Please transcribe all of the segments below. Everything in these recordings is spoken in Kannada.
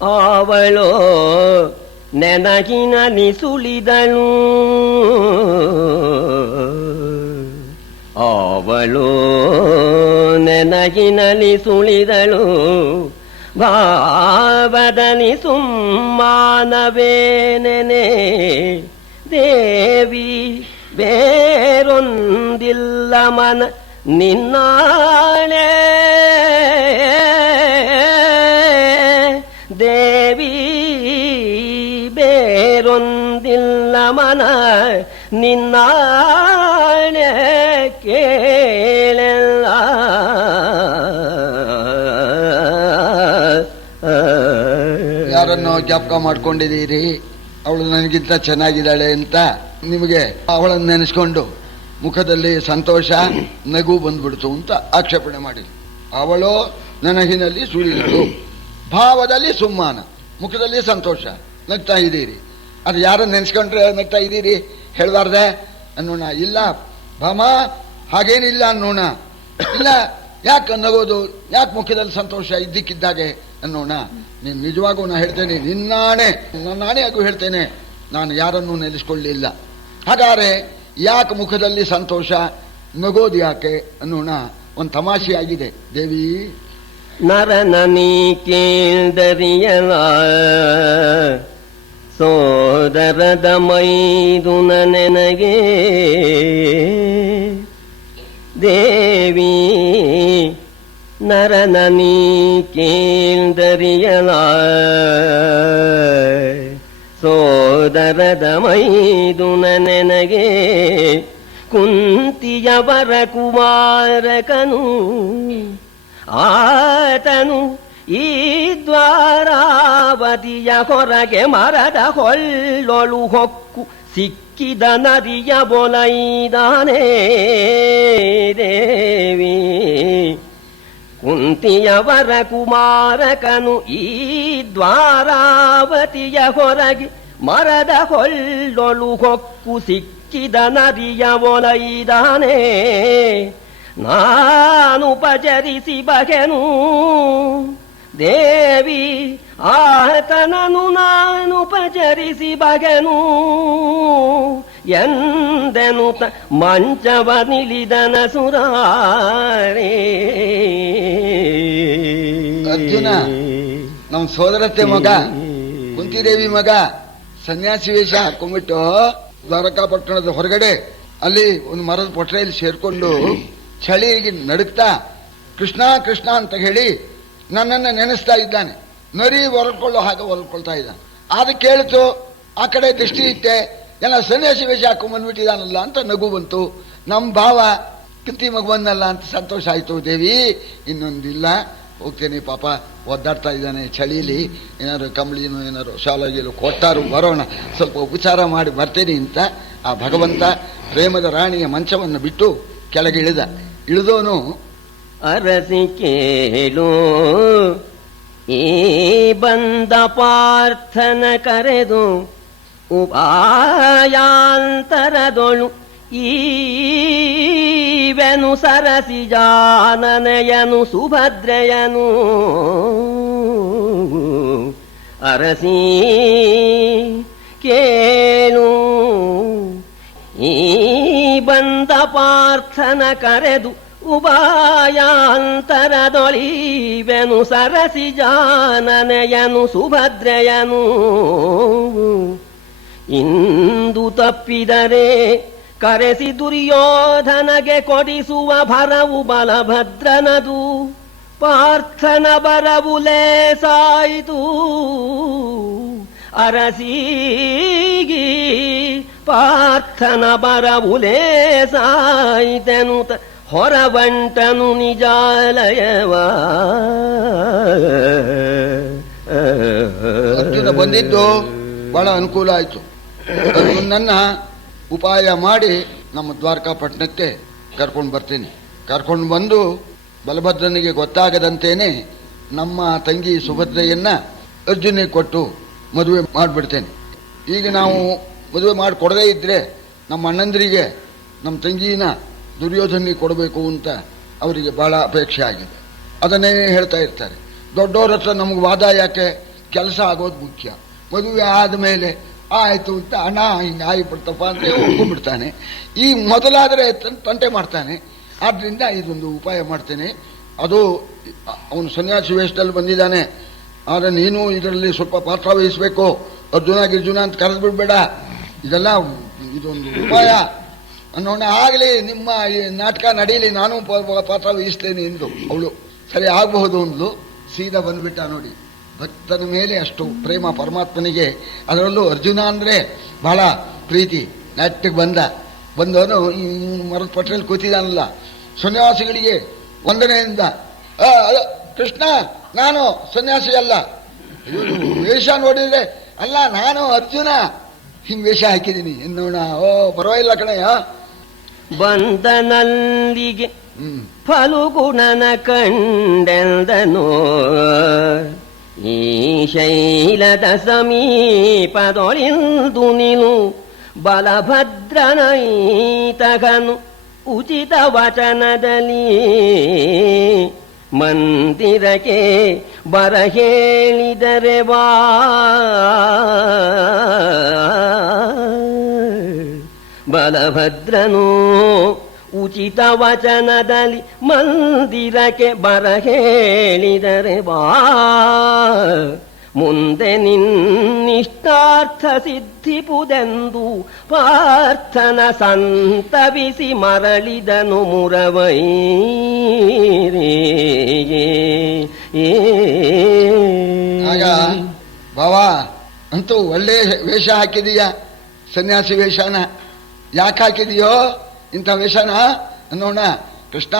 ಅವಳೋ ನೆನಗಿನಲ್ಲಿ ಸುಳಿದಳು, ಅವಳೋ ನೆನಗಿನಲ್ಲಿ ಸುಳಿದಳು, ಭಾವದಲ್ಲಿ ಸುಮ್ಮಾನವೇನೆನೆ ದೇವಿ ಬೇರೊಂದಿಲ್ಲ ಮನ ನಿನ್ನಾಳೆ, ದೇವಿ ಬೇರೊಂದಿಲ್ಲ ಮನ ನಿನ್ನಾಳೆ ಕೇಳೆಲ್ಲ. ಯಾರನ್ನೋ ಜ್ಞಾಪಕ ಮಾಡ್ಕೊಂಡಿದ್ದೀರಿ, ಅವಳು ನನಗಿಂತ ಚೆನ್ನಾಗಿದ್ದಾಳೆ ಅಂತ. ನಿಮಗೆ ಅವಳನ್ನು ನೆನೆಸ್ಕೊಂಡು ಮುಖದಲ್ಲಿ ಸಂತೋಷ ನಗು ಬಂದ್ಬಿಡ್ತು ಅಂತ ಆಕ್ಷೇಪಣೆ ಮಾಡಿ. ಅವಳು ನನಗಿನಲ್ಲಿ ಸುಳಿದಳು, ಭಾವದಲ್ಲಿ ಸುಮ್ಮಾನ, ಮುಖದಲ್ಲಿ ಸಂತೋಷ, ನಗ್ತಾ ಇದ್ದೀರಿ. ಅದು ಯಾರನ್ನು ನೆನೆಸ್ಕೊಂಡ್ರೆ ನಗ್ತಾ ಇದ್ದೀರಿ ಹೇಳಬಾರ್ದೆ ಅನ್ನೋಣ. ಇಲ್ಲ ಭಾಮ ಹಾಗೇನಿಲ್ಲ ಅನ್ನೋಣ. ಇಲ್ಲ ಯಾಕೆ ನಗೋದು, ಯಾಕೆ ಮುಖದಲ್ಲಿ ಸಂತೋಷ ಇದ್ದಕ್ಕಿದ್ದಾಗೆ ಅನ್ನೋಣ. ನೀನು ನಿಜವಾಗೂ ನಾ ಹೇಳ್ತೇನೆ, ನನ್ನಾಣೆ ಹಾಗೂ ಹೇಳ್ತೇನೆ, ನಾನು ಯಾರನ್ನೂ ನೆಲೆಸ್ಕೊಳ್ಳಿಲ್ಲ. ಹಾಗಾದ್ರೆ ಯಾಕೆ ಮುಖದಲ್ಲಿ ಸಂತೋಷ, ನಗೋದು ಯಾಕೆ ಅನ್ನೋಣ. ಒಂದು ತಮಾಷೆ ಆಗಿದೆ. ದೇವಿ ನರನನಿ ಕೇಳ್ದರಿಯಲ ಸೋದರದ ಮೈದುನ ನೆನಗೆ, ದೇವಿ ನರನನಿ ಕೇಳ್ದರಿಯಲ ಸೋದರದ ಮೈದುನ ನೆನಗೆ, ಕುಂತಿಯವರ ಕುಮಾರಕನು ಆತನು ಈ ದ್ವಾರಾವತಿಯ ಹೊರಗೆ ಮರದ ಹೊಳ್ಳೊಳು ಹೊಕ್ಕು ಸಿಕ್ಕಿದ ನದಿಯ ಬೊಲೈದಾನೆ. ದೇವಿ ಕುಂತಿಯವರ ಕುಮಾರಕನು ಈ ದ್ವಾರಾವತಿಯ ಹೊರಗೆ ಮರದ ಹೊಳ್ಳೊಳು ಹೊಕ್ಕು ಸಿಕ್ಕಿದ ನದಿಯ ಬೊಲೈದಾನೆ. ನಾನುಪಚರಿಸಿ ಬಗೆನು ದೇವಿ ಆತನನು, ನಾನುಪಚರಿಸಿ ಬಗೆನು ಎಂದೆನುತ ಮಂಚವ ನಿಲಿದನ ಸುರಾರೇ. ಅರ್ಜುನ ನಮ್ಮ ಸೋದರತ್ತೆ ಮಗ, ಕುಂತಿದೇವಿ ಮಗ, ಸನ್ಯಾಸಿ ವೇಷ ಹಾಕೊಂಡ್ಬಿಟ್ಟು ದ್ವಾರಕಾಪಟ್ಟಣದ ಹೊರಗಡೆ ಅಲ್ಲಿ ಒಂದು ಮರದ ಪೊಟ್ರೆಯಲ್ಲಿ ಸೇರ್ಕೊಂಡು ಚಳಿಗೆ ನಡುಕ್ತಾ ಕೃಷ್ಣ ಕೃಷ್ಣ ಅಂತ ಹೇಳಿ ನನ್ನನ್ನು ನೆನೆಸ್ತಾ ಇದ್ದಾನೆ. ನರಿ ಹೊರಕೊಳ್ಳೋ ಹಾಗೆ ಹೊರಕೊಳ್ತಾ ಇದ್ದಾನೆ. ಅದು ಕೇಳಿತು, ಆ ಕಡೆ ದೃಷ್ಟಿ ಇತ್ತೆ, ಎಲ್ಲ ಸನ್ಯಾಸಿ ವೇಷ ಹಾಕೊಂಡ್ ಬಂದ್ಬಿಟ್ಟಿದ್ದಾನಲ್ಲ ಅಂತ ನಗು ಬಂತು. ನಮ್ಮ ಭಾವ ಕಿಂತಿ ಮಗು ಬಂದಲ್ಲ ಅಂತ ಸಂತೋಷ ಆಯ್ತು. ದೇವಿ ಇನ್ನೊಂದಿಲ್ಲ, ಹೋಗ್ತೇನೆ, ಪಾಪ ಒದ್ದಾಡ್ತಾ ಇದ್ದಾನೆ ಚಳಿಲಿ, ಏನಾದ್ರು ಕಂಬಳಿನೋ ಏನಾದ್ರು ಶಾಲೆಗಿಲು ಕೊಟ್ಟಾರು, ಬರೋಣ, ಸ್ವಲ್ಪ ಉಪಚಾರ ಮಾಡಿ ಬರ್ತೇನೆ ಅಂತ ಆ ಭಗವಂತ ಪ್ರೇಮದ ರಾಣಿಯ ಮಂಚವನ್ನು ಬಿಟ್ಟು ಕೆಳಗಿಳಿದ. ಇಳಿದವನು ಅರಸಿ ಕೇಳು ಈ ಬಂದ ಪಾರ್ಥನ ಕರೆದು ಉಪಾಯಾಂತರದೊಳು ಈವೆನು ಸರಸಿ ಜಾನನೆಯನು ಸುಭದ್ರೆಯನು. ಅರಸಿ ಕೇಳು ಈ ಬಂದ ಪಾರ್ಥನ ಕರೆದು ಉಭಯಾಂತರದೊಳೀವೆನು ಸರಸಿ ಜಾನನೆಯನು ಸುಭದ್ರೆಯನು. ಇಂದು ತಪ್ಪಿದರೆ ಕರೆಸಿ ದುರ್ಯೋಧನಗೆ ಕೊಡಿಸುವ ಭರವು ಬಲಭದ್ರನದು. ಪಾರ್ಥನ ಬರವು ಲೇಸಾಯಿತು ಅರಸೀಗಿ, ಪಾರ್ಥನ ಬರವು ಲೇಸಾಯಿತೆನುತ ಹೊರವಂಟನು ನಿಜಾಲಯವ. ಅರ್ಜುನ ಬಂದಿದ್ದು ಬಹಳ ಅನುಕೂಲ ಆಯಿತು. ನನ್ನ ಉಪಾಯ ಮಾಡಿ ನಮ್ಮ ದ್ವಾರಕಾಪಟ್ಟಣಕ್ಕೆ ಕರ್ಕೊಂಡು ಬರ್ತೀನಿ. ಕರ್ಕೊಂಡು ಬಂದು ಬಲಭದ್ರನಿಗೆ ಗೊತ್ತಾಗದಂತೇನೆ ನಮ್ಮ ತಂಗಿ ಸುಭದ್ರೆಯನ್ನ ಅರ್ಜುನಿಗೆ ಕೊಟ್ಟು ಮದುವೆ ಮಾಡಿಬಿಡ್ತೇನೆ. ಈಗ ನಾವು ಮದುವೆ ಮಾಡಿಕೊಡದೇ ಇದ್ರೆ ನಮ್ಮ ಅಣ್ಣಂದರಿಗೆ ನಮ್ಮ ತಂಗಿನ ದುರ್ಯೋಧನಿಗೆ ಕೊಡಬೇಕು ಅಂತ ಅವರಿಗೆ ಬಹಳ ಅಪೇಕ್ಷೆ ಆಗಿದೆ. ಅದನ್ನೇ ಹೇಳ್ತಾ ಇರ್ತಾರೆ. ದೊಡ್ಡವ್ರ ಹತ್ರ ನಮ್ಗೆ ವಾದ ಯಾಕೆ, ಕೆಲಸ ಆಗೋದು ಮುಖ್ಯ. ಮದುವೆ ಆದಮೇಲೆ ಆಯ್ತು ಅಂತ ಅಣ್ಣ ಹಿಂಗೆ ಆಗಿಬಿಡ್ತಪ್ಪ ಅಂತ ಒಪ್ಕೊಂಡ್ಬಿಡ್ತಾನೆ. ಈ ಮೊದಲಾದರೆ ತಂಟೆ ಮಾಡ್ತಾನೆ. ಆದ್ರಿಂದ ಇದೊಂದು ಉಪಾಯ ಮಾಡ್ತೇನೆ. ಅದು ಅವನು ಸನ್ಯಾಸಿ ವೇಷದಲ್ಲಿ ಬಂದಿದ್ದಾನೆ, ಆದರೆ ನೀನು ಇದರಲ್ಲಿ ಸ್ವಲ್ಪ ಪಾತ್ರ ವಹಿಸಬೇಕು. ಅರ್ಜುನ ಗಿರ್ಜುನ ಅಂತ ಕರೆದು ಬಿಡ್ಬೇಡ. ಇದೆಲ್ಲ ಇದೊಂದು ಉಪಾಯ ಅನ್ನೋಣ. ಆಗಲಿ ನಿಮ್ಮ ಈ ನಾಟಕ ನಡೀಲಿ, ನಾನು ಪಾತ್ರ ವಹಿಸ್ತೇನೆ ಎಂದು ಅವಳು ಸರಿ ಆಗಬಹುದು ಅಂದ್ಲು. ಸೀದಾ ಬಂದ್ಬಿಟ್ಟ ನೋಡಿ. ಭಕ್ತನ ಮೇಲೆ ಅಷ್ಟು ಪ್ರೇಮ ಪರಮಾತ್ಮನಿಗೆ. ಅದರಲ್ಲೂ ಅರ್ಜುನ ಅಂದರೆ ಬಹಳ ಪ್ರೀತಿ. ನೆಟ್ಟಿಗೆ ಬಂದವನು ಈ ಮರದ ಪಟ್ಟರಲ್ಲಿ ಕೂತಿದ್ದಾನಲ್ಲ, ಸನ್ಯಾಸಿಗಳಿಗೆ ವಂದನೆಯಿಂದ ಕೃಷ್ಣ ನಾನು ಸನ್ಯಾಸಿ ಅಲ್ಲ, ವೇಷ ನೋಡಿದ್ರೆ ಅಲ್ಲ ನಾನು ಅರ್ಜುನ ಹಿಂಗ್ ವೇಷ ಹಾಕಿದ್ದೀನಿ ಎನ್ನೋಣ. ಓ ಪರವಾಗಿಲ್ಲ ಕಣಯ್ಯ. ಬಂದನಲ್ಲಿಗೆ ಫಲುಗುಣನ ಕಂಡೆಂದನು, ಈ ಶೈಲದ ಸಮೀಪದೊಳಿಂದು ನೀನು ಬಲಭದ್ರನೈತಗನು ಉಚಿತ ವಚನದಲ್ಲಿ ಮಂದಿರಕ್ಕೆ ಬರ ಹೇಳಿದರೆ ಬಾ. ಬಲಭದ್ರನು ಉಚಿತ ವಚನದಲ್ಲಿ ಮಂದಿರಕ್ಕೆ ಬರ ಹೇಳಿದರೆ ಬಾ. ಮುಂದೆ ನಿನ್ನಿಷ್ಟಾರ್ಥ ಸಿದ್ಧಿಪುದೆಂದು ಪಾರ್ಥನ ಸಂತವಿಸಿ ಮರಳಿದನು ಮುರವೈ. ಆಗ ಬಾವಾ ಅಂತೂ ಒಳ್ಳೆ ವೇಷ ಹಾಕಿದೀಯ, ಸನ್ಯಾಸಿ ವೇಷನ. ಯಾಕೆ ಹಾಕಿದೀಯೋ ಇಂಥ ವೇಷನ ಅನ್ನೋಣ. ಕೃಷ್ಣ,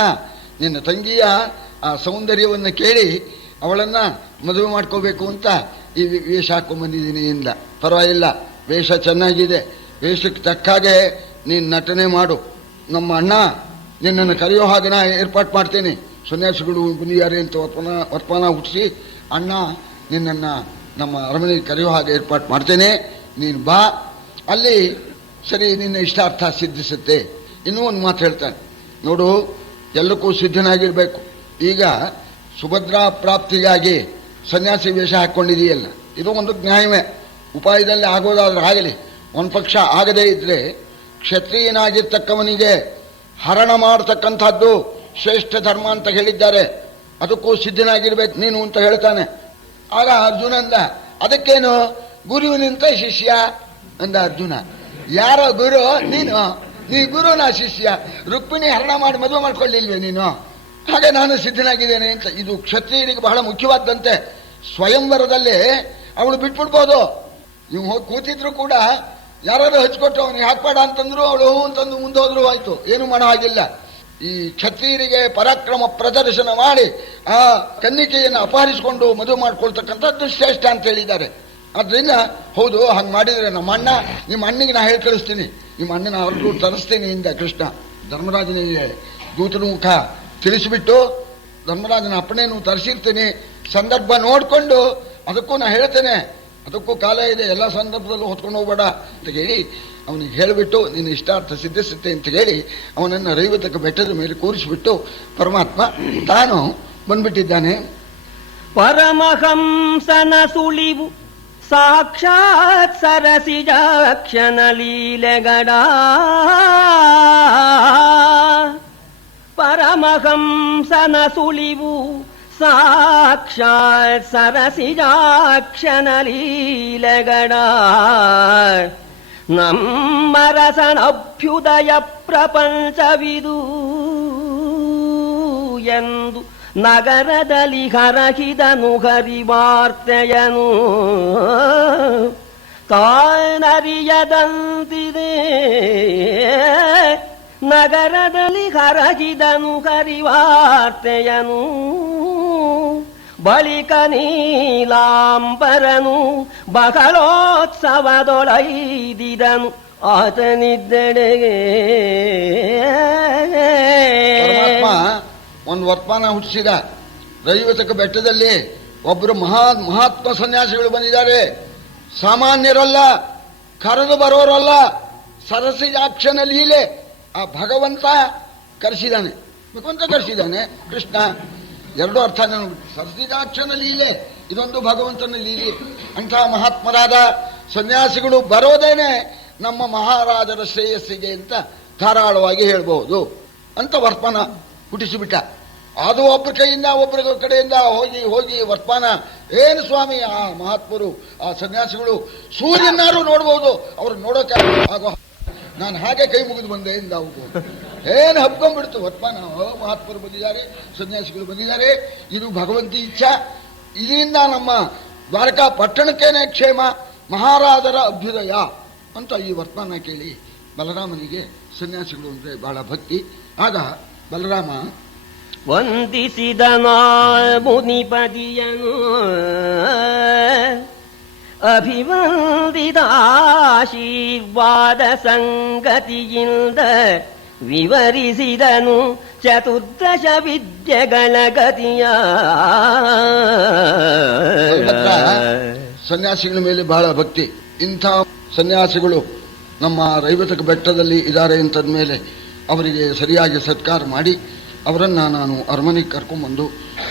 ನಿನ್ನ ತಂಗಿಯ ಆ ಸೌಂದರ್ಯವನ್ನು ಕೇಳಿ ಅವಳನ್ನ ಮದುವೆ ಮಾಡ್ಕೋಬೇಕು ಅಂತ ಈ ವೇಷ ಹಾಕೊಂಡ್ಬಂದಿದ್ದೀನಿ ಇಂದ. ಪರವಾಗಿಲ್ಲ, ವೇಷ ಚೆನ್ನಾಗಿದೆ. ವೇಷಕ್ಕೆ ತಕ್ಕ ಹಾಗೆ ನೀನು ನಟನೆ ಮಾಡು. ನಮ್ಮ ಅಣ್ಣ ನಿನ್ನನ್ನು ಕರೆಯೋ ಹಾಗೆ ನಾ ಏರ್ಪಾಟ್ ಮಾಡ್ತೇನೆ. ಸನ್ಯಾಸಿಗಳು ಬಂದಿದ್ದಾರೆ ಅಂತ ವರ್ತಮಾನ ಹುಟ್ಟಿಸಿ ಅಣ್ಣ ನಿನ್ನನ್ನು ನಮ್ಮ ಅರಮನೆಗೆ ಕರೆಯೋ ಹಾಗೆ ಏರ್ಪಾಟ್ ಮಾಡ್ತೇನೆ. ನೀನು ಬಾ, ಅಲ್ಲಿ ಸರಿ ನಿನ್ನ ಇಷ್ಟಾರ್ಥ ಸಿದ್ಧಿಸುತ್ತೆ. ಇನ್ನೂ ಒಂದು ಮಾತು ಹೇಳ್ತಾನೆ ನೋಡು, ಎಲ್ಲಕ್ಕೂ ಸಿದ್ಧನಾಗಿರ್ಬೇಕು. ಈಗ ಸುಭದ್ರಾ ಪ್ರಾಪ್ತಿಗಾಗಿ ಸನ್ಯಾಸಿ ವೇಷ ಹಾಕ್ಕೊಂಡಿದೆಯಲ್ಲ, ಇದು ಒಂದು ನ್ಯಾಯವೇ. ಉಪಾಯದಲ್ಲಿ ಆಗೋದಾದ್ರೆ ಆಗಲಿ. ಒಂದು ಪಕ್ಷ ಆಗದೇ ಇದ್ರೆ ಕ್ಷತ್ರಿಯನಾಗಿರ್ತಕ್ಕವನಿಗೆ ಹರಣ ಮಾಡತಕ್ಕಂಥದ್ದು ಶ್ರೇಷ್ಠ ಧರ್ಮ ಅಂತ ಹೇಳಿದ್ದಾರೆ. ಅದಕ್ಕೂ ಸಿದ್ಧನಾಗಿರ್ಬೇಕು ನೀನು ಅಂತ ಹೇಳ್ತಾನೆ. ಆಗ ಅರ್ಜುನ ಅಂದ, ಅದಕ್ಕೇನು ಗುರುವಿನಿಂತ ಶಿಷ್ಯ ಅಂದ ಅರ್ಜುನ. ಯಾರೋ ಗುರು ನೀನು? ನೀ ಗುರು, ನಾ ಶಿಷ್ಯ. ರುಕ್ಮಿಣಿ ಹರಣ ಮಾಡಿ ಮದುವೆ ಮಾಡ್ಕೊಳ್ಳಿಲ್ವೇ ನೀನು? ಹಾಗೆ ನಾನು ಸಿದ್ಧನಾಗಿದ್ದೇನೆ ಅಂತ. ಇದು ಕ್ಷತ್ರಿಯರಿಗೆ ಬಹಳ ಮುಖ್ಯವಾದಂತೆ. ಸ್ವಯಂವರದಲ್ಲಿ ಅವಳು ಬಿಟ್ಬಿಡ್ಬೋದು. ನೀವು ಹೋಗಿ ಕೂತಿದ್ರು ಕೂಡ ಯಾರಾದ್ರೂ ಹಚ್ಕೊಟ್ಟು ಅವನಿಗೆ ಹಾಕ್ಬೇಡ ಅಂತಂದ್ರು ಅವಳು ಅಂತಂದು ಮುಂದೆ ಹೋದ್ರು ಆಯ್ತು, ಏನು ಮಾಡೋ ಹಾಗಿಲ್ಲ. ಈ ಕ್ಷತ್ರಿಯರಿಗೆ ಪರಾಕ್ರಮ ಪ್ರದರ್ಶನ ಮಾಡಿ ಆ ಕನ್ನಿಕೆಯನ್ನು ಅಪಹರಿಸಿಕೊಂಡು ಮದುವೆ ಮಾಡ್ಕೊಳ್ತಕ್ಕಂಥದ್ದು ಶ್ರೇಷ್ಠ ಅಂತ ಹೇಳಿದ್ದಾರೆ. ಆದ್ರಿಂದ ಹೌದು, ಹಂಗೆ ಮಾಡಿದರೆ ನಮ್ಮ ಅಣ್ಣ, ನಿಮ್ಮ ಅಣ್ಣಿಗೆ ನಾ ಹೇಳಿ ಕಳಿಸ್ತೀನಿ, ನಿಮ್ಮ ಅಣ್ಣನ ಅವ್ರಿಗೂ ತರಿಸ್ತೀನಿ ಇಂದ ಕೃಷ್ಣ. ಧರ್ಮರಾಜನಿಗೆ ದೂತನ ಮುಖ ತಿಳಿಸಿಬಿಟ್ಟು ಧರ್ಮರಾಜನ ಅಪ್ಪಣೆಯನ್ನು ತರಿಸಿರ್ತೀನಿ, ಸಂದರ್ಭ ನೋಡಿಕೊಂಡು ಅದಕ್ಕೂ ನಾ ಹೇಳ್ತೇನೆ, ಅದಕ್ಕೂ ಕಾಲ ಇದೆ, ಎಲ್ಲ ಸಂದರ್ಭದಲ್ಲೂ ಹೊತ್ಕೊಂಡು ಹೋಗ್ಬೇಡ ಅಂತ ಹೇಳಿ ಅವನಿಗೆ ಹೇಳಿಬಿಟ್ಟು ನಿನ್ನ ಇಷ್ಟಾರ್ಥ ಸಿದ್ಧಿಸುತ್ತೆ ಅಂತ ಹೇಳಿ ಅವನನ್ನು ರೈವತಕ ಬೆಟ್ಟದ ಮೇಲೆ ಕೂರಿಸಿಬಿಟ್ಟು ಪರಮಾತ್ಮ ತಾನು ಬಂದ್ಬಿಟ್ಟಿದ್ದಾನೆ. ಪರಮಹಂಸನ ಸುಳಿವು ಸಾಕ್ಷಾತ್ ಸರಸಿಜಾಕ್ಷನ ಲೀಲೆಗಡ. ಪರಮಹಂಸನ ಸುಳಿವು ಸಾಕ್ಷಾತ್ ಸರಸಿಜಾಕ್ಷನ ಲೀಲೆಗಡ. ನಮ್ಮರಸನ ಅಭ್ಯುದಯ ಪ್ರಪಂಚವಿದು ಎಂದು ನಗರದಲ್ಲಿ ಹರಹಿದನು ಹರಿವಾರ್ತೆಯನು. ತಾನರಿಯದಂತಿದೆ ನಗರದಲ್ಲಿ ಹರಗಿದನು ಹರಿವಾರ್ತೆಯನು. ಬಳಿಕ ನೀಲಾಂಬರನು ಬಹಳೋತ್ಸವದೊಳೈದಿದನು ಆತನಿದ್ದೆಡೆಗೆ. ಪರಮಾತ್ಮ ಒಂದು ವರ್ತಮಾನ ಹುಟ್ಟಿಸಿದ. ರೈವತಕ ಬೆಟ್ಟದಲ್ಲಿ ಒಬ್ಬರು ಮಹಾತ್ಮ ಸನ್ಯಾಸಿಗಳು ಬಂದಿದ್ದಾರೆ. ಸಾಮಾನ್ಯರಲ್ಲ, ಕರೆದು ಬರೋರಲ್ಲ, ಸರಸಿಜಾಕ್ಷನ ಲೀಲೆ. ಆ ಭಗವಂತ ಕರೆಸಿದ್ದಾನೆ, ಭಗವಂತ ಕರೆಸಿದ್ದಾನೆ. ಕೃಷ್ಣ ಎರಡು ಅರ್ಥ ನನಗೆ. ಸರಸಿಜಾಕ್ಷನ ಲೀಲೆ ಇದೊಂದು ಭಗವಂತನ ಲೀಲೆ. ಅಂಥ ಮಹಾತ್ಮರಾದ ಸನ್ಯಾಸಿಗಳು ಬರೋದೇನೆ ನಮ್ಮ ಮಹಾರಾಜರ ಶ್ರೇಯಸ್ಸಿಗೆ ಅಂತ ಧಾರಾಳವಾಗಿ ಹೇಳ್ಬಹುದು ಅಂತ ವರ್ತಮಾನ ಹುಟ್ಟಿಸಿಬಿಟ್ಟ. ಅದು ಒಬ್ಬರ ಕೈಯಿಂದ ಒಬ್ಬರ ಕಡೆಯಿಂದ ಹೋಗಿ ಹೋಗಿ ವರ್ತಮಾನ, ಏನು ಸ್ವಾಮಿ ಆ ಮಹಾತ್ಮರು ಆ ಸನ್ಯಾಸಿಗಳು ಸೂರ್ಯನಾರು ನೋಡ್ಬೋದು, ಅವ್ರು ನೋಡೋಕೆ ಆಗೋ, ನಾನು ಹಾಗೆ ಕೈ ಮುಗಿದು ಬಂದೆ ಇಂದ ಅವರು ಏನು ಹಬ್ಕೊಂಡ್ಬಿಡ್ತು ವರ್ತಮಾನ. ಮಹಾತ್ಮರು ಬಂದಿದ್ದಾರೆ, ಸನ್ಯಾಸಿಗಳು ಬಂದಿದ್ದಾರೆ, ಇದು ಭಗವಂತಿ ಇಚ್ಛಾ. ಇದರಿಂದ ನಮ್ಮ ದ್ವಾರಕಾ ಪಟ್ಟಣಕ್ಕೇನೆ ಕ್ಷೇಮ, ಮಹಾರಾಜರ ಅಭ್ಯುದಯ ಅಂತ ಈ ವರ್ತಮಾನ ಕೇಳಿ ಬಲರಾಮನಿಗೆ ಸನ್ಯಾಸಿಗಳು ಅಂದರೆ ಬಹಳ ಭಕ್ತಿ. ಆಗ ಬಲರಾಮ ವಂದಿಸಿದ ಮುನಿಪದಿಯನು ಅಭಿವಂದಿತ ಆಶೀರ್ವಾದ ಸಂಗತಿಯಿಂದ ವಿವರಿಸಿದನು ಚತುರ್ದಶ ವಿದ್ಯೆಗಳ ಗತಿಯ. ಸನ್ಯಾಸಿಗಳ ಮೇಲೆ ಬಹಳ ಭಕ್ತಿ. ಇಂಥ ಸನ್ಯಾಸಿಗಳು ನಮ್ಮ ರೈವತಕ ಬೆಟ್ಟದಲ್ಲಿ ಇದ್ದಾರೆ ಅಂತದ ಮೇಲೆ ಅವರಿಗೆ ಸರಿಯಾಗಿ ಸತ್ಕಾರ ಮಾಡಿ ಅವರನ್ನು ನಾನು ಅರಮನೆಗೆ ಕರ್ಕೊಂಡ್ಬಂದು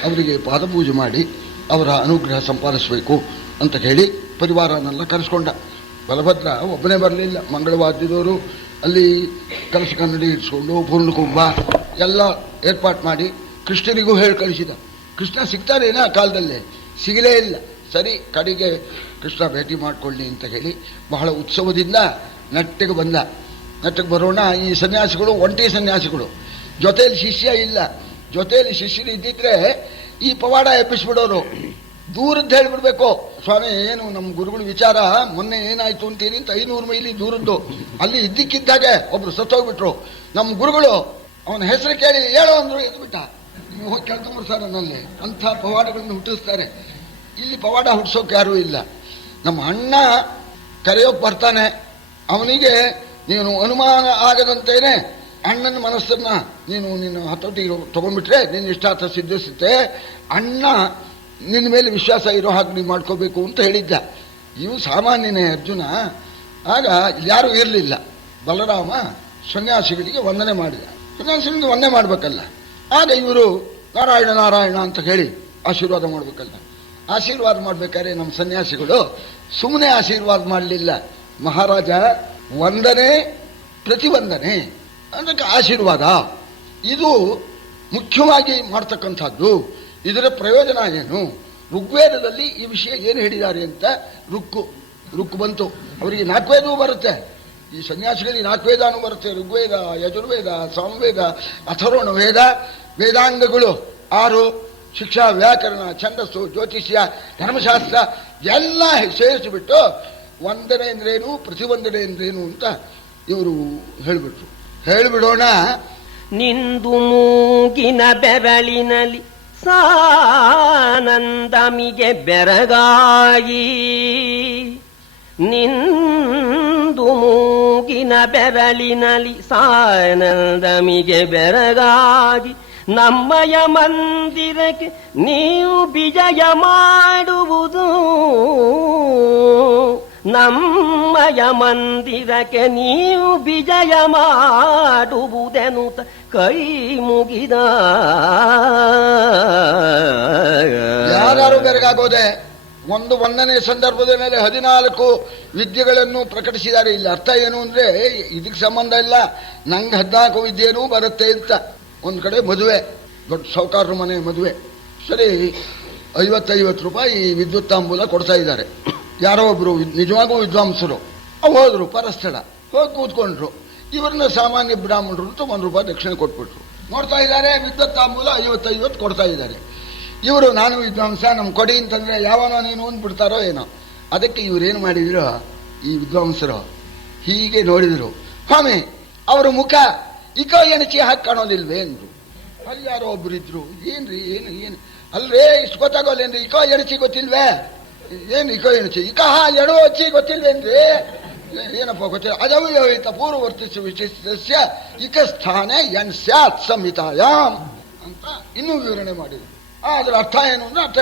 ಅವರಿಗೆ ಪಾದಪೂಜೆ ಮಾಡಿ ಅವರ ಅನುಗ್ರಹ ಸಂಪಾದಿಸಬೇಕು ಅಂತ ಹೇಳಿ ಪರಿವಾರನೆಲ್ಲ ಕರೆಸ್ಕೊಂಡ. ಬಲಭದ್ರ ಒಬ್ಬನೇ ಬರಲಿಲ್ಲ, ಮಂಗಳವಾದ್ಯದವರು ಅಲ್ಲಿ ಕಲಸ ಕನ್ನಡಿ ಇರಿಸ್ಕೊಂಡು ಪೂರ್ಣಕುಂಭ ಎಲ್ಲ ಏರ್ಪಾಟ್ ಮಾಡಿ ಕೃಷ್ಣನಿಗೂ ಹೇಳಿ ಕಳಿಸಿದ. ಕೃಷ್ಣ ಸಿಗ್ತಾರೇನ ಆ ಕಾಲದಲ್ಲೇ, ಸಿಗಲೇ ಇಲ್ಲ. ಸರಿ, ಕಡೆಗೆ ಕೃಷ್ಣ ಭೇಟಿ ಮಾಡಿಕೊಳ್ಳಿ ಅಂತ ಹೇಳಿ ಬಹಳ ಉತ್ಸವದಿಂದ ನೆಟ್ಟಿಗೆ ಬಂದ. ನೆಟ್ಟಿಗೆ ಬರೋಣ, ಈ ಸನ್ಯಾಸಿಗಳು ಒಂಟಿ ಸನ್ಯಾಸಿಗಳು, ಜೊತೆಯಲ್ಲಿ ಶಿಷ್ಯ ಇಲ್ಲ. ಜೊತೆಯಲ್ಲಿ ಶಿಷ್ಯರು ಇದ್ದಿದ್ರೆ ಈ ಪವಾಡ ಎಬ್ಬಿಸ್ಬಿಡೋರು, ದೂರದ್ದು ಹೇಳಿಬಿಡ್ಬೇಕು. ಸ್ವಾಮಿ ಏನು ನಮ್ಮ ಗುರುಗಳ ವಿಚಾರ ಮೊನ್ನೆ ಏನಾಯ್ತು ಅಂತೀನಿ ಅಂತ 500 ಮೈಲಿ ದೂರದ್ದು, ಅಲ್ಲಿ ಇದ್ದಕ್ಕಿದ್ದಾಗೆ ಒಬ್ರು ಸತ್ತೋಗ್ಬಿಟ್ರು. ನಮ್ಮ ಗುರುಗಳು ಅವನ ಹೆಸರು ಕೇಳಿ ಹೇಳೋ ಅಂದ್ರು, ಎದ್ಬಿಟ್ಟ. ನೀವು ಹೋಗಿ ಕೇಳ್ಕೊಂಡ್ಬಿಡ್ತಾರೆ ನನ್ನಲ್ಲಿ. ಅಂಥ ಪವಾಡಗಳನ್ನು ಹುಟ್ಟಿಸ್ತಾರೆ. ಇಲ್ಲಿ ಪವಾಡ ಹುಟ್ಟಿಸೋಕೆ ಯಾರೂ ಇಲ್ಲ. ನಮ್ಮ ಅಣ್ಣ ಕರೆಯೋಕೆ ಬರ್ತಾನೆ, ಅವನಿಗೆ ನೀನು ಅನುಮಾನ ಆಗದಂತೇನೆ ಅಣ್ಣನ ಮನಸ್ಸನ್ನ ನೀನು ನಿನ್ನ ಹತೋಟಿಗೆ ತಗೊಂಡ್ಬಿಟ್ರೆ ನಿನ್ನ ಇಷ್ಟಾರ್ಥ ಸಿದ್ಧಿಸುತ್ತೆ. ಅಣ್ಣ ನಿನ್ನ ಮೇಲೆ ವಿಶ್ವಾಸ ಇರೋ ಹಾಗೆ ನೀವು ಮಾಡ್ಕೋಬೇಕು ಅಂತ ಹೇಳಿದ್ದ. ಇವು ಸಾಮಾನ್ಯನೇ ಅರ್ಜುನ. ಆಗ ಯಾರೂ ಇರಲಿಲ್ಲ. ಬಲರಾಮ ಸನ್ಯಾಸಿಗಳಿಗೆ ವಂದನೆ ಮಾಡಿದ. ಸನ್ಯಾಸಿಗಳಿಗೆ ವಂದನೆ ಮಾಡಬೇಕಲ್ಲ. ಆಗ ಇವರು ನಾರಾಯಣ ನಾರಾಯಣ ಅಂತ ಹೇಳಿ ಆಶೀರ್ವಾದ ಮಾಡಬೇಕಲ್ಲ. ಆಶೀರ್ವಾದ ಮಾಡ್ಬೇಕಾದ್ರೆ ನಮ್ಮ ಸನ್ಯಾಸಿಗಳು ಸುಮ್ಮನೆ ಆಶೀರ್ವಾದ ಮಾಡಲಿಲ್ಲ. ಮಹಾರಾಜ ವಂದನೆ ಪ್ರತಿವಂದನೆ ಅದಕ್ಕೆ ಆಶೀರ್ವಾದ, ಇದು ಮುಖ್ಯವಾಗಿ ಮಾಡ್ತಕ್ಕಂಥದ್ದು. ಇದರ ಪ್ರಯೋಜನ ಏನು, ಋಗ್ವೇದದಲ್ಲಿ ಈ ವಿಷಯ ಏನು ಹೇಳಿದ್ದಾರೆ ಅಂತ ರುಕ್ಕು ಬಂತು. ಅವರಿಗೆ 4 ವೇದವೂ ಬರುತ್ತೆ. ಈ ಸನ್ಯಾಸಿಗಳಿಗೆ 4 ವೇದಾನೂ ಬರುತ್ತೆ. ಋಗ್ವೇದ, ಯಜುರ್ವೇದ, ಸಾಮವೇದ, ಅಥರ್ವಣ ವೇದ, ವೇದಾಂಗಗಳು 6, ಶಿಕ್ಷಾ, ವ್ಯಾಕರಣ, ಛಂದಸ್ಸು, ಜ್ಯೋತಿಷ್ಯ, ಧರ್ಮಶಾಸ್ತ್ರ ಎಲ್ಲ ಸೇರಿಸಿಬಿಟ್ಟು ವಂದನೆ ಅಂದ್ರೇನು ಪ್ರತಿವಂದನೆ ಅಂದ್ರೇನು ಅಂತ ಇವರು ಹೇಳಿಬಿಡೋಣ. ನಿಂದು ಮೂಗಿನ ಬೆರಳಿನಲ್ಲಿ ಸಾನಂದಮಿಗೆ ಬೆರಗಾಗಿ, ನಿಂದು ಮೂಗಿನ ಬೆರಳಿನಲ್ಲಿ ಸಾನಂದಮಿಗೆ ಬೆರಗಾಗಿ, ನಮ್ಮಯ ಮಂದಿರಕ್ಕೆ ನೀವು ವಿಜಯ ಮಾಡುವುದು, ನಮ್ಮಯ ಮಂದಿರಕ್ಕೆ ನೀವು ವಿಜಯ ಮಾಡುವುದೆನುತ ಕೈ ಮುಗಿದ. ಯಾರು ಬೆರಗಾಗೋದೆ? ಒಂದು ವಂದನೆ ಸಂದರ್ಭದ ಮೇಲೆ 14 ವಿದ್ಯೆಗಳನ್ನು ಪ್ರಕಟಿಸಿದ್ದಾರೆ. ಇಲ್ಲಿ ಅರ್ಥ ಏನು ಅಂದ್ರೆ ಇದಕ್ಕೆ ಸಂಬಂಧ ಇಲ್ಲ, ನಂಗೆ 14 ವಿದ್ಯೆನೂ ಬರುತ್ತೆ ಅಂತ. ಒಂದು ಕಡೆ ಮದುವೆ, ದೊಡ್ಡ ಸಾಹುಕಾರರ ಮನೆ ಮದುವೆ, ಸರಿ 50-50 ರೂಪಾಯಿ ವಿದ್ಯುತ್ತಾಂಬೂಲ ಕೊಡ್ತಾ ಇದ್ದಾರೆ. ಯಾರೋ ಒಬ್ರು ನಿಜವಾಗೂ ವಿದ್ವಾಂಸರು ಹೋದ್ರು, ಪರಸ್ಥಳ ಹೋಗಿ ಕೂತ್ಕೊಂಡ್ರು. ಇವ್ರನ್ನ ಸಾಮಾನ್ಯ ಬ್ರಾಹ್ಮಣರು ಅಂತ 1 ರೂಪಾಯಿ ದಕ್ಷಿಣೆ ಕೊಟ್ಬಿಟ್ರು. ನೋಡ್ತಾ ಇದ್ದಾರೆ, ವಿದ್ಯುತ್ತಾಂಬೂಲ 50-50 ಕೊಡ್ತಾ ಇದ್ದಾರೆ. ಇವರು ನಾನು ವಿದ್ವಾಂಸ, ನಮ್ ಕೊಡಿ ಅಂತಂದ್ರೆ ಯಾವನೋ ನೀನು ಅಂದ್ಬಿಡ್ತಾರೋ ಏನೋ. ಅದಕ್ಕೆ ಇವ್ರೇನು ಮಾಡಿದ್ರು, ಈ ವಿದ್ವಾಂಸರು ಹೀಗೆ ನೋಡಿದ್ರು. ಸ್ವಾಮಿ ಅವರ ಮುಖ ಇಕೋ ಎಣಚಿ ಹಾಕಿ ಕಾಣೋದಿಲ್ವೇ ಅಂದ್ರು. ಅಲ್ಲಿ ಯಾರೋ ಒಬ್ರು ಇದ್ರು, ಏನ್ರಿ ಏನು ಅಲ್ವೇ ಇಷ್ಟು ಗೊತ್ತಾಗೋಲ್ಲೇನ್ರಿ, ಇಕೋ ಎಣಚಿ ಗೊತ್ತಿಲ್ವೇ? ಏನು ಇಕೋ ಎಣಚಿ ಇಕ ಎಣೋ ಹಚ್ಚಿ ಗೊತ್ತಿಲ್ವೇನ್ರಿ? ಏನಪ್ಪ ಗೊತ್ತಿಲ್ಲ. ಅದವ್ಯವಿತ ಪೂರ್ವವರ್ತಿಸಿ ವಿಶಿಷ್ಟ ಇಕ ಸ್ಥಾನ ಎನ್ ಸ್ಯಾತ್ ಸಂಹಿತಾಯಾಮ್ ಅಂತ ಇನ್ನೂ ವಿವರಣೆ ಮಾಡಿದ್ರು. ಅದ್ರ ಅರ್ಥ ಏನು ಅಂದ್ರೆ ಅರ್ಥ.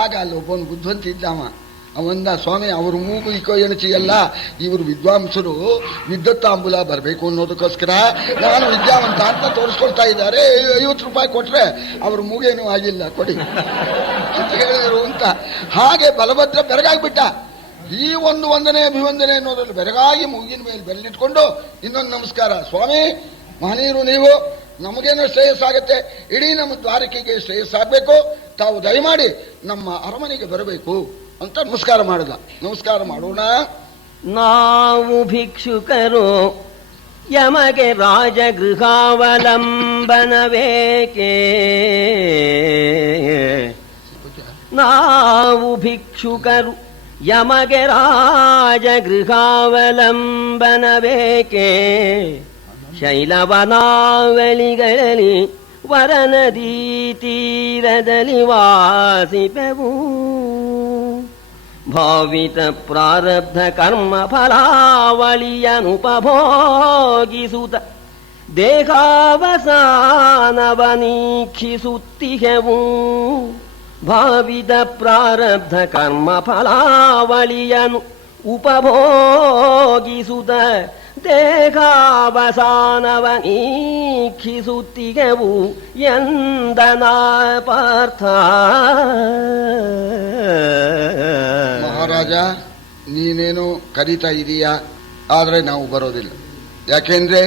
ಆಗ ಅಲ್ಲಿ ಒಬ್ಬನು ಬುದ್ಧಿವಂತ ಇದ್ದಾವ, ಅವಂದ ಸ್ವಾಮಿ ಅವ್ರ ಮೂಗು ಇಕೋ ಎಣಚಿ ಎಲ್ಲ, ಇವರು ವಿದ್ವಾಂಸರು ವಿದ್ಯುತ್ತಾಂಬೂಲ ಬರಬೇಕು ಅನ್ನೋದಕ್ಕೋಸ್ಕರ ನಾನು ವಿದ್ಯಾವಂತ ಅಂತ ತೋರಿಸ್ಕೊಳ್ತಾ ಇದ್ದಾರೆ. 50 ರೂಪಾಯಿ ಕೊಟ್ರೆ ಅವ್ರ ಮೂಗೇನೂ ಆಗಿಲ್ಲ, ಕೊಡಿ. ಅಂತ ಹೇಳಿದರು ಅಂತ. ಹಾಗೆ ಬಲಭದ್ರ ಬೆರಗಾಗ್ಬಿಟ್ಟ. ಈ ಒಂದು ವಂದನೆ ಅಭಿವಂದನೆ ಅನ್ನೋದ್ರಲ್ಲಿ ಬೆರಗಾಗಿ ಮೂಗಿನ ಮೇಲೆ ಬೆರಳಿಟ್ಕೊಂಡು ಇನ್ನೊಂದು ನಮಸ್ಕಾರ. ಸ್ವಾಮಿ ಮಹನೀಯರು ನೀವು, ನಮಗೇನೋ ಶ್ರೇಯಸ್ಸಾಗತ್ತೆ, ಇಡೀ ನಮ್ಮ ದ್ವಾರಕೆಗೆ ಶ್ರೇಯಸ್ಸಾಗಬೇಕು, ತಾವು ದಯಮಾಡಿ ನಮ್ಮ ಅರಮನೆಗೆ ಬರಬೇಕು ಅಂತ ನಮಸ್ಕಾರ ಮಾಡಿದ. ನಮಸ್ಕಾರ ಮಾಡೋಣ. ನಾವು ಭಿಕ್ಷುಕರು ಯಮಗೆ ರಾಜಗೃಹಾವಲಂಬನವೇಕೆ, ನಾವು ಭಿಕ್ಷುಕರು ಯಮಗೆ ರಾಜಗೃಹಾವಲಂಬನವೇಕೆ, ಶೈಲವನಾವಳಿಗಳಲ್ಲಿ ವರನದಿ ತೀರದಲ್ಲಿ ವಾಸಿಪೆವು, ಭಾವಿತ ಪ್ರಾರಬ್ಧ ಕರ್ಮ ಫಲಾವಳಿಯನುಪಭೋಗಿಸುತ್ತ ದೇಹಾವಸಾನವನೀಕ್ಷಿಸುತ್ತಿಹೆವು, ಭಾವಿತ ಪ್ರಾರಬ್ಧ ಕರ್ಮ ಫಲಾವಳಿಯನು ಉಪಭೋಗಿಸುತ್ತ ದೇಹಾವಸಾನವನೀಕ್ಷಿಸುತ್ತಿಗೆವು ಎಂದನ ಪಾರ್ಥ. ಮಹಾರಾಜ, ನೀನೇನು ಕರೀತಾ ಇದೀಯಾ, ಆದರೆ ನಾವು ಬರೋದಿಲ್ಲ. ಯಾಕೆಂದ್ರೆ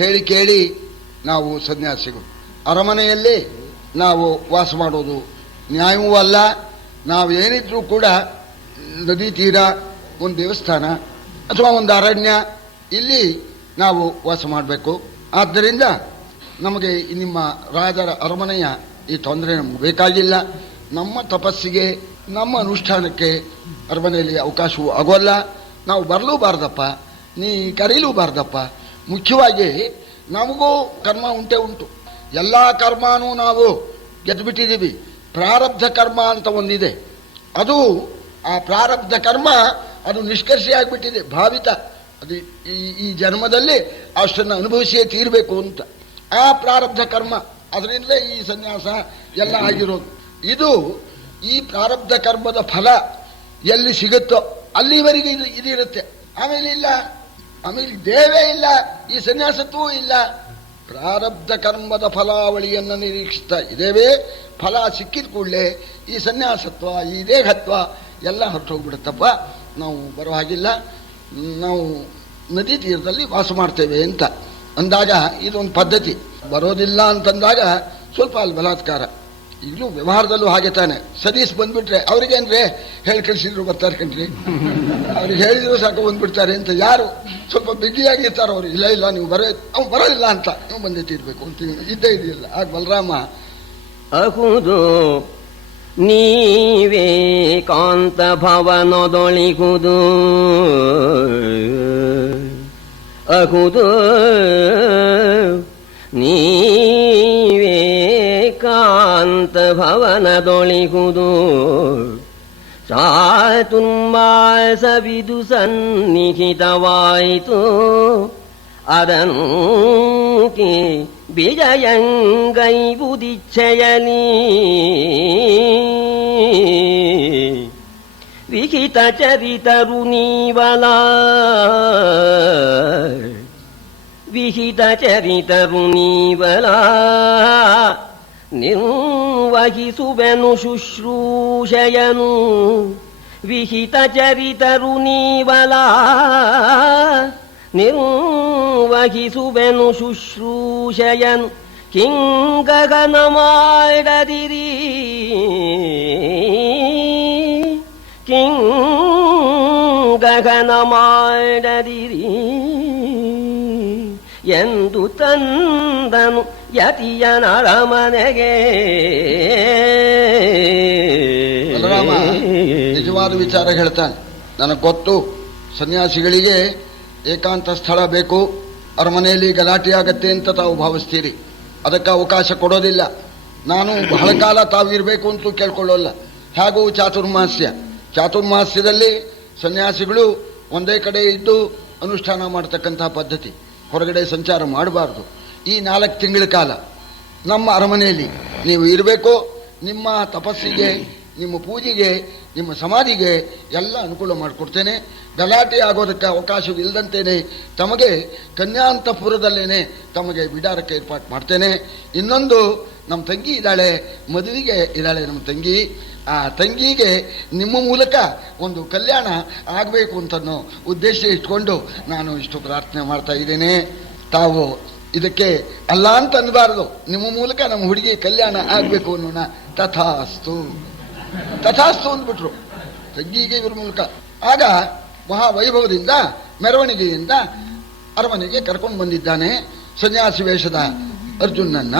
ಹೇಳಿ ಕೇಳಿ ನಾವು ಸನ್ಯಾಸಿಗಳು, ಅರಮನೆಯಲ್ಲಿ ನಾವು ವಾಸ ಮಾಡೋದು ನ್ಯಾಯವೂ ಅಲ್ಲ. ನಾವೇನಿದ್ರೂ ಕೂಡ ನದಿ ತೀರ, ಒಂದು ದೇವಸ್ಥಾನ ಅಥವಾ ಒಂದು ಅರಣ್ಯ, ಇಲ್ಲಿ ನಾವು ವಾಸ ಮಾಡಬೇಕು. ಆದ್ದರಿಂದ ನಮಗೆ ನಿಮ್ಮ ರಾಜರ ಅರಮನೆಯ ಈ ತೊಂದರೆ ನಮ್ಗೆ ಬೇಕಾಗಿಲ್ಲ. ನಮ್ಮ ತಪಸ್ಸಿಗೆ, ನಮ್ಮ ಅನುಷ್ಠಾನಕ್ಕೆ ಅರಮನೆಯಲ್ಲಿ ಅವಕಾಶವೂ ಆಗೋಲ್ಲ. ನಾವು ಬರಲೂಬಾರ್ದಪ್ಪ, ನೀ ಕರೀಲೂಬಾರ್ದಪ್ಪ. ಮುಖ್ಯವಾಗಿ ನಮಗೂ ಕರ್ಮ ಉಂಟೇ ಉಂಟು. ಎಲ್ಲ ಕರ್ಮನೂ ನಾವು ಗೆದ್ದುಬಿಟ್ಟಿದ್ದೀವಿ. ಪ್ರಾರಬ್ಧ ಕರ್ಮ ಅಂತ ಒಂದಿದೆ, ಅದು ಆ ಪ್ರಾರಬ್ಧ ಕರ್ಮ ಅದು ನಿಷ್ಕರ್ಷೆಯಾಗ್ಬಿಟ್ಟಿದೆ, ಭಾವಿತ. ಅದು ಈ ಜನ್ಮದಲ್ಲಿ ಅಷ್ಟನ್ನು ಅನುಭವಿಸಿಯೇ ತೀರಬೇಕು ಅಂತ ಆ ಪ್ರಾರಬ್ಧ ಕರ್ಮ, ಅದರಿಂದಲೇ ಈ ಸನ್ಯಾಸ ಎಲ್ಲ ಆಗಿರೋದು. ಇದು ಈ ಪ್ರಾರಬ್ಧ ಕರ್ಮದ ಫಲ ಎಲ್ಲಿ ಸಿಗುತ್ತೋ ಅಲ್ಲಿವರೆಗೆ ಇದಿರುತ್ತೆ. ಆಮೇಲೆ ಇಲ್ಲ, ಆಮೇಲೆ ದೇವೇ ಇಲ್ಲ, ಈ ಸನ್ಯಾಸತ್ವೂ ಇಲ್ಲ. ಪ್ರಾರಬ್ಧ ಕರ್ಮದ ಫಲಾವಳಿಯನ್ನು ನಿರೀಕ್ಷಿಸ್ತಾ ಇದೇವೇ. ಫಲ ಸಿಕ್ಕಿದ ಕೂಡಲೇ ಈ ಸನ್ಯಾಸತ್ವ, ಈ ದೇಹತ್ವ ಎಲ್ಲ ಹೊರಟೋಗ್ಬಿಡುತ್ತಪ್ಪ. ನಾವು ಬರೋ ಹಾಗಿಲ್ಲ, ನಾವು ನದಿ ತೀರದಲ್ಲಿ ವಾಸ ಮಾಡ್ತೇವೆ ಅಂತ ಅಂದಾಗ ಇದೊಂದು ಪದ್ಧತಿ. ಬರೋದಿಲ್ಲ ಅಂತಂದಾಗ ಸ್ವಲ್ಪ ಅಲ್ಲಿ ಬಲಾತ್ಕಾರ. ಈಗಲೂ ವ್ಯವಹಾರದಲ್ಲೂ ಹಾಗೆ ತಾನೆ. ಸದೀಶ್ ಬಂದ್ಬಿಟ್ರೆ ಅವ್ರಿಗೇನ್ರೆ ಹೇಳಿ ಕಳಿಸಿದ್ರು ಬರ್ತಾರೆ ಕಣ್ರಿ, ಅವ್ರಿಗೆ ಹೇಳಿದ್ರು ಸಾಕು ಬಂದ್ಬಿಡ್ತಾರೆ ಅಂತ. ಯಾರು ಸ್ವಲ್ಪ ಬಿಗಿಯಾಗಿರ್ತಾರೋ ಅವ್ರು, ಇಲ್ಲ ಇಲ್ಲ ನೀವು ಅವ್ನು ಬರೋದಿಲ್ಲ ಅಂತ, ನೀವು ಬಂದೇ ತೀರ್ಬೇಕು ಅಂತ ಇದ್ದೇ ಇದೆಯಲ್ಲ. ಆಗ ಬಲರಾಮ, ಅಹುದು ನೀವೇ ಕಾಂತ ಭವನದೊಳಿಗುದು, ಅಹುದು ನೀವೇ ಕಾಂತ ಭವನದೊಳಿಗುದು, ಚಾತುರ್ಮಾಸವಿದು ಸನ್ನಿಹಿತವಾಯಿತು, ಅದನೂಕಿ ವಿಜಯಂಗೈಬುದಿಚ್ಛೆಯಲಿ, ವಿಹಿತ ಚರಿತರು ನೀವಲ, ವಿಹಿತ ಚರಿತರು ನೀವಲ, ನಿರ್ವಹಿಸುವೆನು ಶುಶ್ರೂಷಯನು, ವಿಹಿತ ಚರಿತರು ನೀವಲ, ನಿರ್ವಹಿಸುವೆನು ಶುಶ್ರೂಷಯನು, ಕಿಂಗಗನ ಮಾಡದಿರಿ, ಕಿಂಗಗನ ಮಾಡದಿರಿ ಎಂದು ತಂದನು ಯತಿಯ ನರಮನೆಗೆ. ಬಲರಾಮ ನಿಜವಾದ ವಿಚಾರ ಹೇಳ್ತಾನೆ. ನನಗೆ ಗೊತ್ತು, ಸನ್ಯಾಸಿಗಳಿಗೆ ಏಕಾಂತ ಸ್ಥಳ ಬೇಕು, ಅರಮನೆಯಲ್ಲಿ ಗಲಾಟೆ ಆಗತ್ತೆ ಅಂತ ತಾವು ಭಾವಿಸ್ತೀರಿ. ಅದಕ್ಕೆ ಅವಕಾಶ ಕೊಡೋದಿಲ್ಲ. ನಾನು ಬಹಳ ಕಾಲ ತಾವು ಇರಬೇಕು ಅಂತೂ ಕೇಳ್ಕೊಳ್ಳೋಲ್ಲ. ಹಾಗೂ ಚಾತುರ್ಮಾಸ್ಯದಲ್ಲಿ ಸನ್ಯಾಸಿಗಳು ಒಂದೇ ಕಡೆ ಇದ್ದು ಅನುಷ್ಠಾನ ಮಾಡತಕ್ಕಂತಹ ಪದ್ಧತಿ. ಹೊರಗಡೆ ಸಂಚಾರ ಮಾಡಬಾರ್ದು. ಈ 4 ತಿಂಗಳ ಕಾಲ ನಮ್ಮ ಅರಮನೆಯಲ್ಲಿ ನೀವು ಇರಬೇಕು. ನಿಮ್ಮ ತಪಸ್ಸಿಗೆ ನಿಮ್ಮ ಪೂಜೆಗೆ ನಿಮ್ಮ ಸಮಾಧಿಗೆ ಎಲ್ಲ ಅನುಕೂಲ ಮಾಡಿಕೊಡ್ತೇನೆ. ಗಲಾಟೆ ಆಗೋದಕ್ಕೆ ಅವಕಾಶವಿಲ್ಲದಂತೇನೆ ತಮಗೆ ಕನ್ಯಾಂತಪುರದಲ್ಲೇನೆ ತಮಗೆ ಬಿಡಾರಕ್ಕೆ ಏರ್ಪಾటు ಮಾಡ್ತೇನೆ. ಇನ್ನೊಂದು ನಮ್ಮ ತಂಗಿ ಇದ್ದಾಳೆ, ಮದುವೆಗೆ ಇದ್ದಾಳೆ ನಮ್ಮ ತಂಗಿ. ಆ ತಂಗಿಗೆ ನಿಮ್ಮ ಮೂಲಕ ಒಂದು ಕಲ್ಯಾಣ ಆಗಬೇಕು ಅಂತನೋ ಉದ್ದೇಶ ಇಟ್ಕೊಂಡು ನಾನು ಇಷ್ಟು ಪ್ರಾರ್ಥನೆ ಮಾಡ್ತಾ ಇದ್ದೇನೆ. ತಾವು ಇದಕ್ಕೆ ಅಲ್ಲ ಅಂತ ಅನ್ನಬಾರದು, ನಿಮ್ಮ ಮೂಲಕ ನಮ್ಮ ಹುಡುಗಿ ಕಲ್ಯಾಣ ಆಗಬೇಕು ಅನ್ನೋಣ. ತಥಾಸ್ತು ತಥಾಸ್ತು ಅಂದ್ಬಿಟ್ರು ತಂಗಿಗೆ ಇವ್ರ ಮೂಲಕ. ಆಗ ಮಹಾವೈಭವದಿಂದ ಮೆರವಣಿಗೆಯಿಂದ ಅರಮನೆಗೆ ಕರ್ಕೊಂಡು ಬಂದಿದ್ದಾನೆ ಸನ್ಯಾಸಿ ವೇಷದ ಅರ್ಜುನನ್ನ.